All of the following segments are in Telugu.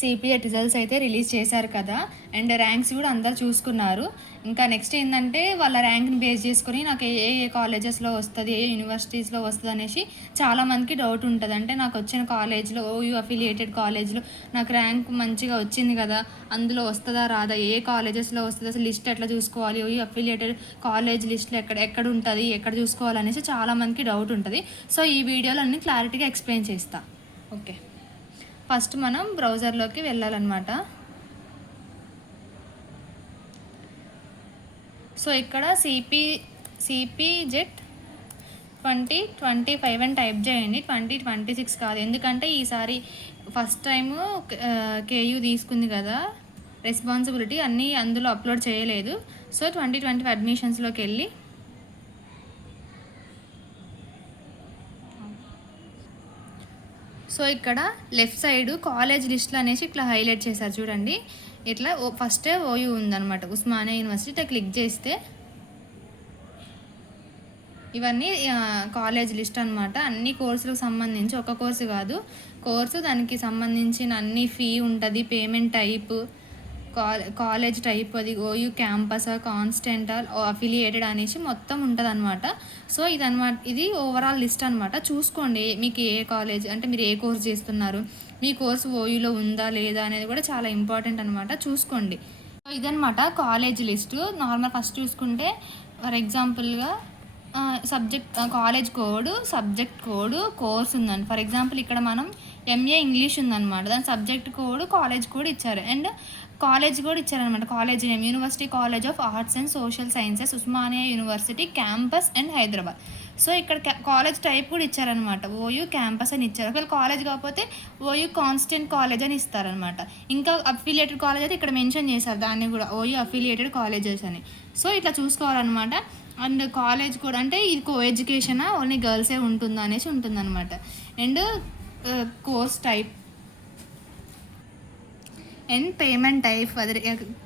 సిపిఎట్ రిజల్ట్స్ అయితే రిలీజ్ చేశారు కదా, అండ్ ర్యాంక్స్ కూడా అందరు చూసుకున్నారు. ఇంకా నెక్స్ట్ ఏంటంటే వాళ్ళ ర్యాంక్ని బేస్ చేసుకొని నాకు ఏ ఏ కాలేజెస్లో వస్తుంది, ఏ యూనివర్సిటీస్లో వస్తుంది అనేసి చాలామందికి డౌట్ ఉంటుంది. అంటే నాకు వచ్చిన కాలేజ్లో, ఓయూ అఫిలియేటెడ్ కాలేజ్లో నాకు ర్యాంక్ మంచిగా వచ్చింది కదా, అందులో వస్తుందా రాదా, ఏ కాలేజెస్లో వస్తుంది, అసలు లిస్ట్ ఎట్లా చూసుకోవాలి, ఓయూ అఫిలియేటెడ్ కాలేజ్ లిస్ట్లో ఎక్కడ ఉంటుంది, ఎక్కడ చూసుకోవాలనేసి చాలామందికి డౌట్ ఉంటుంది. సో ఈ వీడియోలో అన్ని క్లారిటీగా ఎక్స్ప్లెయిన్ చేస్తా. ఓకే, ఫస్ట్ మనం బ్రౌజర్లోకి వెళ్ళాలన్నమాట. సో ఇక్కడ సిపిజెట్ 2025 అని టైప్ చేయండి, 2026 కాదు. ఎందుకంటే ఈసారి ఫస్ట్ టైము కేయూ తీసుకుంది కదా రెస్పాన్సిబిలిటీ, అన్నీ అందులో అప్లోడ్ చేయలేదు. సో 2025 అడ్మిషన్స్లోకి వెళ్ళి సో ఇక్కడ లెఫ్ట్ సైడ్ కాలేజ్ లిస్టులు అనేసి ఇట్లా హైలైట్ చేశారు చూడండి. ఇట్లా ఫస్టే ఓయూ ఉందన్నమాట, ఉస్మానియా యూనివర్సిటీ. ఇట్లా క్లిక్ చేస్తే ఇవన్నీ కాలేజ్ లిస్ట్ అనమాట. అన్ని కోర్సులకు సంబంధించి, ఒక కోర్సు కాదు, కోర్సు దానికి సంబంధించిన అన్ని ఫీ ఉంటుంది, పేమెంట్ టైప్, కాలేజ్ టైప్, అది ఓయూ క్యాంపస్, కాన్స్టెంట్, అఫిలియేటెడ్ అనేసి మొత్తం ఉంటుంది అనమాట. సో ఇది ఓవరాల్ లిస్ట్ అనమాట. చూసుకోండి మీకు ఏ కాలేజ్ అంటే మీరు ఏ కోర్స్ చేస్తున్నారు, మీ కోర్సు ఓయూలో ఉందా లేదా అనేది కూడా చాలా ఇంపార్టెంట్ అనమాట, చూసుకోండి. సో ఇదనమాట కాలేజ్ లిస్టు. నార్మల్ ఫస్ట్ చూసుకుంటే ఫర్ ఎగ్జాంపుల్గా college code, subject code, course ఉందండి. ఫర్ ఎగ్జాంపుల్ ఇక్కడ మనం ఎంఏ ఇంగ్లీష్ ఉందన్నమాట, దాని సబ్జెక్ట్ కోడ్, కాలేజ్ కోడ్ ఇచ్చారు, అండ్ కాలేజ్ కూడా ఇచ్చారనమాట. College name university college of arts and social sciences, Osmania university campus and Hyderabad. So ఇక్కడ కాలేజ్ టైప్ కూడా ఇచ్చారనమాట, ఓయూ క్యాంపస్ అని ఇచ్చారు. ఒకవేళ కాలేజ్ కాకపోతే ఓయూ కాన్స్టెంట్ కాలేజ్ అని ఇస్తారనమాట. ఇంకా అఫిలియేటెడ్ కాలేజ్ అయితే ఇక్కడ మెన్షన్ చేశారు, దాన్ని కూడా ఓయూ అఫిలియేటెడ్ కాలేజెస్ అని. సో ఇట్లా చూసుకోవాలన్నమాట. అండ్ కాలేజ్ కూడా అంటే ఇది కో ఎడ్యుకేషనా, ఓన్లీ గర్ల్సే ఉంటుందా అనేసి ఉంటుందన్నమాట. And course type and payment type, అది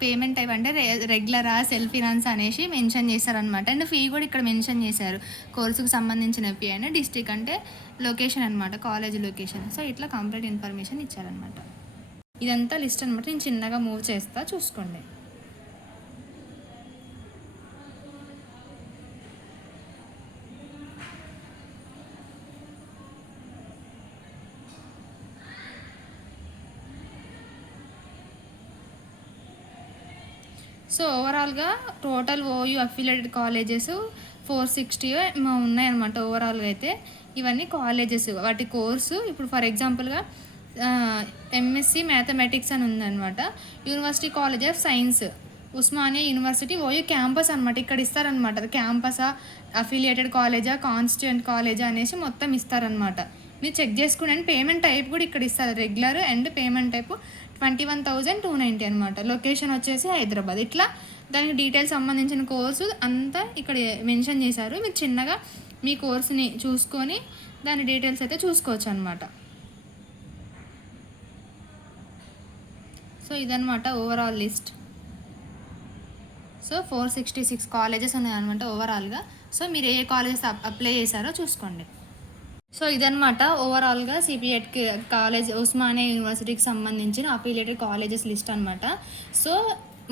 పేమెంట్ టైప్ అంటే రెగ్యులరా, సెల్ఫ్ ఫినాన్స్ అనేసి మెన్షన్ చేశారనమాట. అండ్ ఫీ కూడా ఇక్కడ మెన్షన్ చేశారు, కోర్సుకు సంబంధించిన ఫీ. అండ్ డిస్ట్రిక్ట్ అంటే లొకేషన్ అనమాట, కాలేజ్ లొకేషన్. సో ఇట్లా కంప్లీట్ ఇన్ఫర్మేషన్ ఇచ్చారనమాట. ఇదంతా లిస్ట్ అనమాట. నేను చిన్నగా మూవ్ చేస్తా, చూసుకోండి. సో ఓవరాల్గా టోటల్ ఓయూ అఫిలియేటెడ్ కాలేజెస్ 460 ఉన్నాయన్నమాట ఓవరాల్గా అయితే. ఇవన్నీ కాలేజెస్, వాటి కోర్సు. ఇప్పుడు ఫర్ ఎగ్జాంపుల్గా ఎంఎస్సి మ్యాథమెటిక్స్ అని ఉందన్నమాట, university college of science, Osmania university OU campus అనమాట. ఇక్కడ ఇస్తారనమాట, క్యాంపసా, అఫిలియేటెడ్ కాలేజా, కాన్స్టిట్యూయెంట్ కాలేజా అనేసి మొత్తం ఇస్తారనమాట. మీరు చెక్ చేసుకుని. పేమెంట్ టైప్ కూడా ఇక్కడ ఇస్తారు, రెగ్యులర్ అండ్ పేమెంట్ టైప్ 21,290 అనమాట. లొకేషన్ వచ్చేసి హైదరాబాద్. ఇట్లా దానికి డీటెయిల్స్ సంబంధించిన కోర్సు అంతా ఇక్కడ మెన్షన్ చేశారు. మీరు చిన్నగా మీ కోర్సుని చూసుకొని దాని డీటెయిల్స్ అయితే చూసుకోవచ్చు అనమాట. సో ఇదనమాట ఓవరాల్ లిస్ట్. సో 466 కాలేజెస్ ఉన్నాయన్నమాట ఓవరాల్గా. సో మీరు ఏ కాలేజెస్ అప్లై చేశారో చూసుకోండి. సో ఇదనమాట ఓవరాల్గా సిపిఎట్ కాలేజ్, ఉస్మానియా యూనివర్సిటీకి సంబంధించిన అఫిలియేటెడ్ కాలేజెస్ లిస్ట్ అనమాట. సో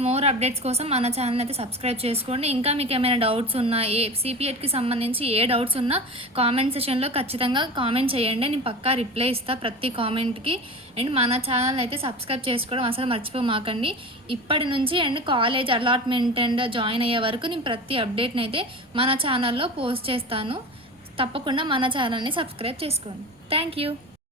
మోర్ అప్డేట్స్ కోసం మన ఛానల్ అయితే సబ్స్క్రైబ్ చేసుకోండి. ఇంకా మీకు ఏమైనా డౌట్స్ ఉన్నా, సిపిఎట్కి సంబంధించి ఏ డౌట్స్ ఉన్నా కామెంట్ సెషన్లో ఖచ్చితంగా కామెంట్ చేయండి, నేను పక్కా రిప్లై ఇస్తాను ప్రతి కామెంట్కి. అండ్ మన ఛానల్ అయితే సబ్స్క్రైబ్ చేసుకోవడం అసలు మర్చిపోమాకండి ఇప్పటి నుంచి. And college allotment and join అయ్యే వరకు నేను ప్రతి అప్డేట్ని అయితే మన ఛానల్లో పోస్ట్ చేస్తాను. తప్పకుండా మన ఛానల్ని సబ్స్క్రైబ్ చేసుకోండి. Thank you.